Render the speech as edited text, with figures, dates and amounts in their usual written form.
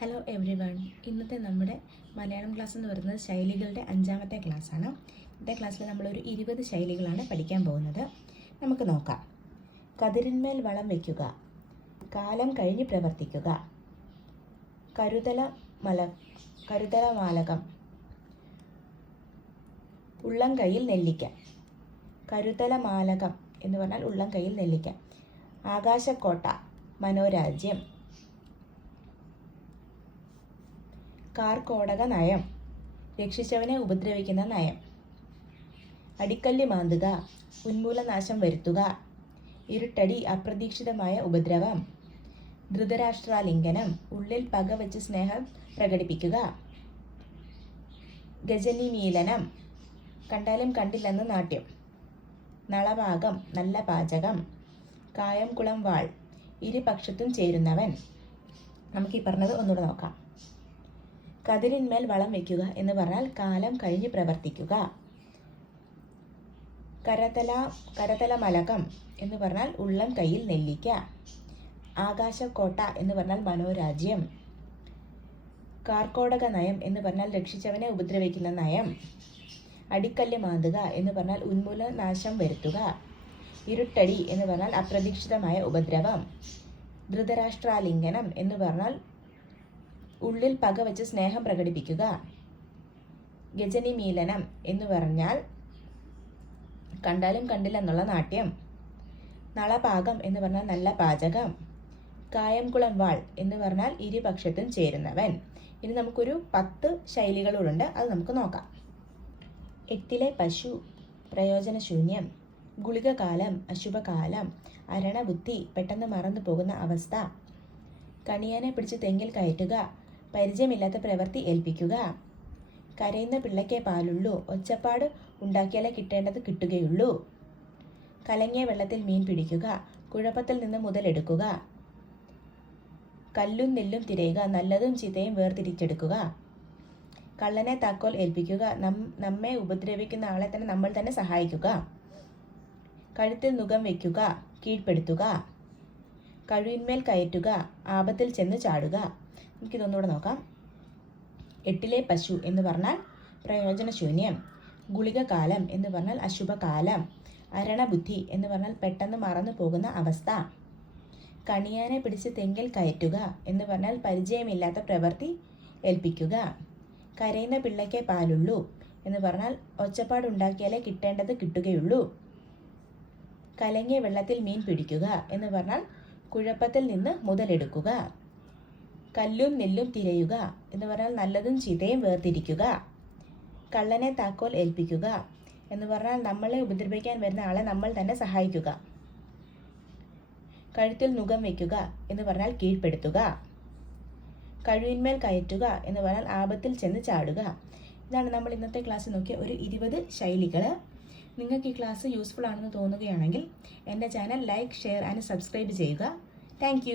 Hello every one. ഇന്നത്തെ നമ്മുടെ Malayalam class എന്ന് പറയുന്നത് ശൈലികളുടെ 5ാമത്തെ ക്ലാസ്സാണ്. ഇന്നത്തെ ക്ലാസ്സിൽ നമ്മളൊരു 20 ശൈലികളാണ് പഠിക്കാൻ പോകുന്നത്. നമുക്ക് നോക്കാം. കതിരിന്മേൽ വളം വയ്ക്കുക, കാലം കഴിഞ്ഞ് പ്രവർത്തിക്കുക, കരുതലമാലകം, ഉള്ളം കയ്യിൽ നെല്ലിക്ക. കരുതലമാലകം എന്ന് പറഞ്ഞാൽ ഉള്ളം കയ്യിൽ നെല്ലിക്ക. ആകാശക്കോട്ട, മനോരാജ്യം. കാർക്കോടക നയം, രക്ഷിച്ചവനെ ഉപദ്രവിക്കുന്ന നയം. അടിക്കല്ല് മാന്തുക, ഉന്മൂലനാശം വരുത്തുക. ഇരുട്ടടി, അപ്രതീക്ഷിതമായ ഉപദ്രവം. ധൃതരാഷ്ട്രാലിംഗനം, ഉള്ളിൽ പകവച്ച് സ്നേഹം പ്രകടിപ്പിക്കുക. ഗജനിമീലനം, കണ്ടാലും കണ്ടില്ലെന്ന് നാട്യം. നളഭാഗം, നല്ല പാചകം. കായംകുളം വാൾ, ഇരുപക്ഷത്തും ചേരുന്നവൻ. നമുക്ക് ഈ പറഞ്ഞത് ഒന്നുകൂടെ നോക്കാം. കതിരിന്മേൽ വളം വയ്ക്കുക എന്ന് പറഞ്ഞാൽ കാലം കഴിഞ്ഞ് പ്രവർത്തിക്കുക. കരതലമലകം എന്ന് പറഞ്ഞാൽ ഉള്ളം കയ്യിൽ നെല്ലിക്ക. ആകാശക്കോട്ട എന്ന് പറഞ്ഞാൽ മനോരാജ്യം. കാർക്കോടക നയം എന്ന് പറഞ്ഞാൽ രക്ഷിച്ചവനെ ഉപദ്രവിക്കുന്ന നയം. അടിക്കല്ല് മാന്തുക എന്ന് പറഞ്ഞാൽ ഉന്മൂലനാശം വരുത്തുക. ഇരുട്ടടി എന്ന് പറഞ്ഞാൽ അപ്രതീക്ഷിതമായ ഉപദ്രവം. ധൃതരാഷ്ട്രാലിംഗനം എന്ന് പറഞ്ഞാൽ ഉള്ളിൽ പകവച്ച് സ്നേഹം പ്രകടിപ്പിക്കുക. ഗജനിമീലനം എന്ന് പറഞ്ഞാൽ കണ്ടാലും കണ്ടില്ലെന്നുള്ള നാട്യം. നളപാകം എന്ന് പറഞ്ഞാൽ നല്ല പാചകം. കായംകുളം വാൾ എന്ന് പറഞ്ഞാൽ ഇരുപക്ഷത്തും ചേരുന്നവൻ. ഇനി നമുക്കൊരു 10 ശൈലികളുണ്ട്, അത് നമുക്ക് നോക്കാം. 8 പശു, പ്രയോജനശൂന്യം. ഗുളികകാലം, അശുഭകാലം. അരണബുദ്ധി, പെട്ടെന്ന് മറന്നു പോകുന്ന അവസ്ഥ. കണിയാനെ പിടിച്ച് തെങ്ങിൽ കയറ്റുക, പരിചയമില്ലാത്ത പ്രവൃത്തി ഏൽപ്പിക്കുക. കരയുന്ന പിള്ളയ്ക്കേ പാലുള്ളൂ, ഒച്ചപ്പാട് ഉണ്ടാക്കിയാലേ കിട്ടേണ്ടത് കിട്ടുകയുള്ളൂ. കലങ്ങിയ വെള്ളത്തിൽ മീൻ പിടിക്കുക, കുഴപ്പത്തിൽ നിന്ന് മുതലെടുക്കുക. കല്ലും നെല്ലും തിരയുക, നല്ലതും ചീത്തയും വേർതിരിച്ചെടുക്കുക. കള്ളനെ താക്കോൽ ഏൽപ്പിക്കുക, നമ്മെ ഉപദ്രവിക്കുന്ന ആളെ തന്നെ നമ്മൾ തന്നെ സഹായിക്കുക. കഴുത്തിൽ നുകം വയ്ക്കുക, കീഴ്പ്പെടുത്തുക. കഴിവിന്മേൽ കയറ്റുക, ആപത്തിൽ ചെന്ന് ചാടുക. നമുക്കിതൊന്നുകൂടെ നോക്കാം. 8 പശു എന്ന് പറഞ്ഞാൽ പ്രയോജനശൂന്യം. ഗുളികകാലം എന്ന് പറഞ്ഞാൽ അശുഭകാലം. അരണബുദ്ധി എന്ന് പറഞ്ഞാൽ പെട്ടെന്ന് മറന്നു പോകുന്ന അവസ്ഥ. കണിയാനെ പിടിച്ച് തെങ്ങിൽ കയറ്റുക എന്ന് പറഞ്ഞാൽ പരിചയമില്ലാത്ത പ്രവൃത്തി ഏൽപ്പിക്കുക. കരയുന്ന പിള്ളയ്ക്കേ പാലുള്ളൂ എന്ന് പറഞ്ഞാൽ ഒച്ചപ്പാടുണ്ടാക്കിയാലേ കിട്ടേണ്ടത് കിട്ടുകയുള്ളൂ. കലങ്ങിയ വെള്ളത്തിൽ മീൻ പിടിക്കുക എന്ന് പറഞ്ഞാൽ കുഴപ്പത്തിൽ നിന്ന് മുതലെടുക്കുക. കല്ലും നെല്ലും തിരയുക എന്ന് പറഞ്ഞാൽ നല്ലതും ചീത്തയും വേർതിരിക്കുക. കള്ളനെ താക്കോൽ ഏൽപ്പിക്കുക എന്ന് പറഞ്ഞാൽ നമ്മളെ ഉപദ്രവിക്കാൻ വരുന്ന ആളെ നമ്മൾ തന്നെ സഹായിക്കുക. കഴുത്തിൽ നുകം വയ്ക്കുക എന്ന് പറഞ്ഞാൽ കീഴ്പ്പെടുത്തുക. കഴിവിന്മേൽ കയറ്റുക എന്ന് പറഞ്ഞാൽ ആപത്തിൽ ചെന്ന് ചാടുക. ഇതാണ് നമ്മൾ ഇന്നത്തെ ക്ലാസ്സിൽ നോക്കിയ ഒരു 20 ശൈലികൾ. നിങ്ങൾക്ക് ഈ ക്ലാസ് യൂസ്ഫുൾ ആണെന്ന് തോന്നുകയാണെങ്കിൽ എൻ്റെ channel like, share and subscribe ചെയ്യുക. താങ്ക്